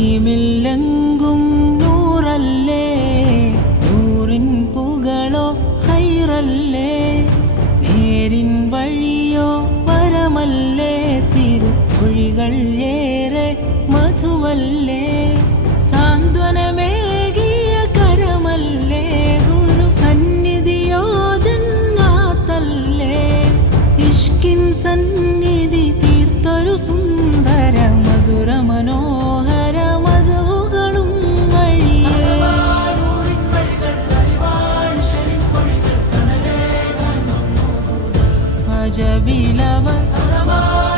വാനിമില്ലെങ്കും നൂറല്ലേ? നൂറിൻ പുകളോ ഹൈറല്ലേ? നേരിൻ വഴിയോ വരമല്ലേ? തിരുപ്പൊഴികൾ ഏറെ മധുവല്ലേ? സാന്ത്വനമേകിയ കരമല്ലേ? ഗുരു സന്നിധിയോ ജന്നാത്തല്ലേ ഇഷ്കിൻ സന്നിധി عجبي لمن أنا ما